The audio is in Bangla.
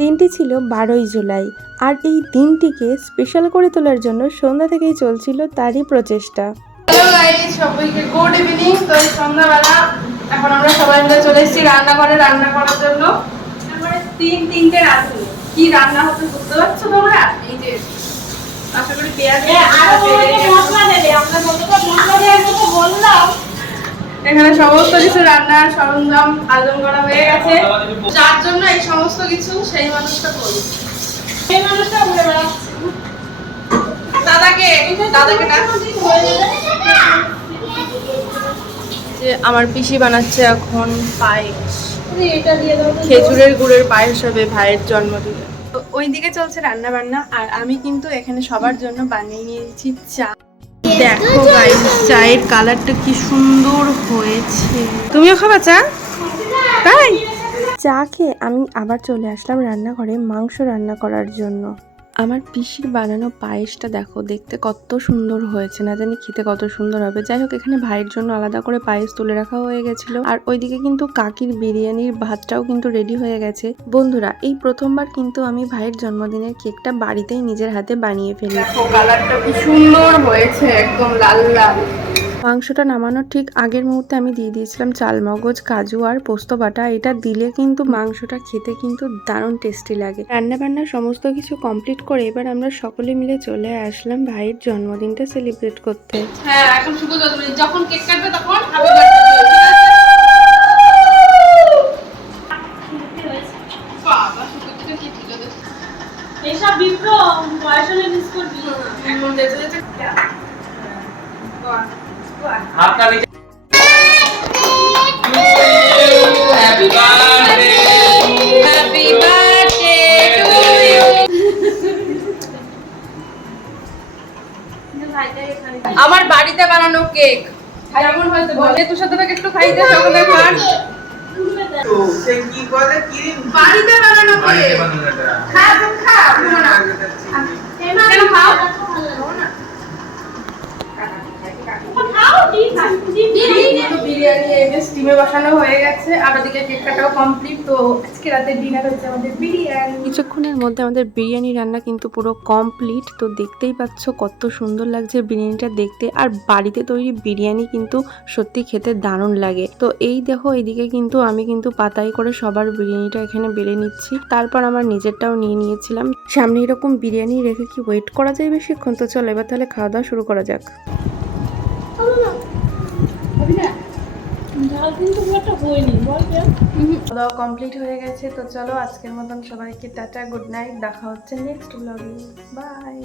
দিনটি ছিল বারোই জুলাই আর এই দিনটিকে স্পেশাল করে তোলার জন্য সন্ধ্যা থেকেই চলছিল তারই প্রচেষ্টা। সবাইকে গুড ইভিনিং তো সন্ধ্যাবেলা এখন আমরা সবাই মিলে চলে এসেছি রান্নাঘরে। রান্না করার জন্য তারপরে তিন তিনটে রাঁধুনি। কি রান্না হতে বুঝতে পারছ তোমরা? এই যে আশা করি পেঁয়াজ এখানে সমস্ত কিছু রান্নার সরঞ্জাম আয়োজন করা হয়ে গেছে। যার জন্য এই সমস্ত কিছু সেই মানুষটা করি সেই মানুষটা ঘুরে বেড়াচ্ছে দাদাকে দাদাকে যে আমার পিসি বানাচ্ছে এখন পায়েস। খেজুরের গুড়ের পায়েস হবে ভাইয়ের জন্মদিনে। তো ওইদিকে চলছে রান্না বান্না আর আমি কিন্তু এখানে সবার জন্য বানিয়ে নিয়েছি চা। দেখো গাইস চায়ের কালারটা কি সুন্দর হয়েছে। তুমিও খাবা চা? তাই চা খেয়ে আমি আবার চলে আসলাম রান্নাঘরে মাংস রান্না করার জন্য। আমার পিসির বানানো পায়েসটা দেখো, দেখতে কত সুন্দর হয়েছে, না জানি খেতে কত সুন্দর হবে। যাই হোক, এখানে ভাইয়ের জন্য আলাদা করে পায়েস তুলে রাখা হয়ে গেছিল। আর ওইদিকে কিন্তু কাকির বিরিয়ানির ভাতটাও কিন্তু রেডি হয়ে গেছে। বন্ধুরা, এই প্রথমবার কিন্তু আমি ভাইয়ের জন্মদিনের কেকটা বাড়িতেই নিজের হাতে বানিয়ে ফেলি। কালারটা কি সুন্দর হয়েছে, একদম লাল লাল। মাংসটা নামানোর ঠিক আগের মুহূর্তে আমি দিয়ে দিয়েছিলাম চালমগজ কাজু আর পোস্ত বাটা। এটা দিলে কিন্তু মাংসটা খেতে কিন্তু দারুণ টেস্টি লাগে। রান্না বান্নার সমস্ত কিছু কমপ্লিট করে এবার আমরা সকলে মিলে চলে আসলাম ভাইয়ের জন্মদিনটা সেলিব্রেট করতে। হ্যাঁ এখন শুভ জন্মদিন। যখন কেক কাটবে তখন বয়স হলে মিস করবি। এখন যেতে যেতে বাহ আমার বাড়িতে বানানো কেক। কেমন হয়তো বলে? তুষার তোমাকে একটু খাইতে সকলে খান। বাড়িতে বানানো কেক। খা খা বিরিয়ানি এই যে স্টিমে বসানো হয়ে গেছে আর ওদিকে কেক কাটাও কমপ্লিট তো আজকে রাতে ডিনার হচ্ছে আমাদের বিরিয়ানি। কিছুক্ষণের মধ্যে আমাদের বিরিয়ানি রান্না কিন্তু পুরো কমপ্লিট তো দেখতেই পাচ্ছ কত সুন্দর লাগছে বিরিয়ানিটা দেখতে। আর বাড়িতে তৈরি বিরিয়ানি কিন্তু সত্যি খেতে দারুণ লাগে। তো এই দেখো এদিকে কিন্তু আমি কিন্তু পাতাই করে সবার বিরিয়ানিটা এখানে বেড়ে নিচ্ছি। তারপর আমার নিজেরটাও নিয়ে নিয়েছিলাম। সামনে এরকম বিরিয়ানি রেখে কি ওয়েট করা যায় বেশিক্ষণ? তো চলো এবার তাহলে খাওয়া দাওয়া শুরু করা যাক। ঝাল কিন্তু খুব বল যে কমপ্লিট হয়ে গেছে তো চলো আজকের মতন সবাইকে টাটা গুড নাইট দেখা হচ্ছে নেক্সট ব্লগে বাই